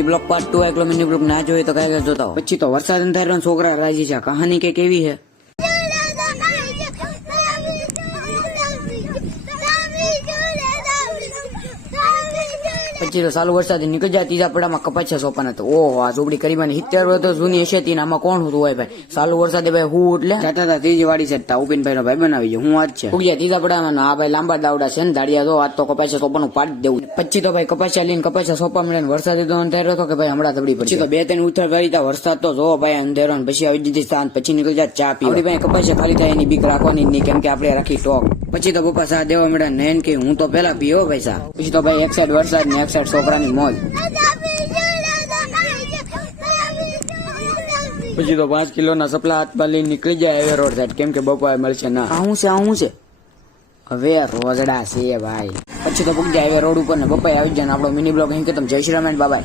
Mini block part 2 એકલો mini block ના જોઈએ તો કઈ જોતા હો. પછી તો વરસાદ અંધારો છોકરા રાજી છે. કહાની કઈ કેવી છે? પછી તો ચાલુ વરસાદ નીકળી જાય. ત્રીજા પડામાં કપાસ સોપાના તો ઓહો આ ઝોપડી કરીબાની 70 વર્ષ જૂની હશે. તી આમાં કોણ હતું હોય ભાઈ? ચાલુ વરસાદે ભાઈ હું એટલે જાતા ત્રીજી વાડી છે. ઉપિનભાઈ નો ભાઈ બનાવી હું આજ છે ઉગ્યા ત્રીજા પડામાં. આ ભાઈ લાંબા દાવડા છે ને દાડિયા તો આજ તો કપાસ સોપાનું પાડી દેવું. પછી તો ભાઈ કપાસિયા લઈને કપાસિયા સોપા મળે. વરસાદ તો અંધારો હતો કે ભાઈ હમણાં ધબડી પછી તો 2-3 ઉથલ કરી વરસાદ તો જો ભાઈ અંધેરો પછી આવી દીધી સાંજ. પછી નીકળી જાય ચા પી. ભાઈ કપાસિયા ખાલી થાય એની બીક રાખવાની જ નહીં કેમ કે આપણે રાખી ટોક. પછી તો પપ્પા સા દેવા મળ્યા નયન કે હું તો પેલા પીવો ભાઈ સા. પછી તો ભાઈ એક સાઈડ વરસાદ ને એક સાઈડ છોકરાની મોજ. પછી તો 5 કિલોના સપલા હાથમાં લઈને નીકળી જાય હવે રોડ સાઈડ કેમ કે બપોરે મળશે ના. આવું છે હવે રોજડા છે ભાઈ. પછી તો પૂગ જાય હવે રોડ ઉપર ને બપાઈ આવી જાય. આપણો મિની બ્લોગ અહીં કે તમે જય શ્રી રામ બાબા.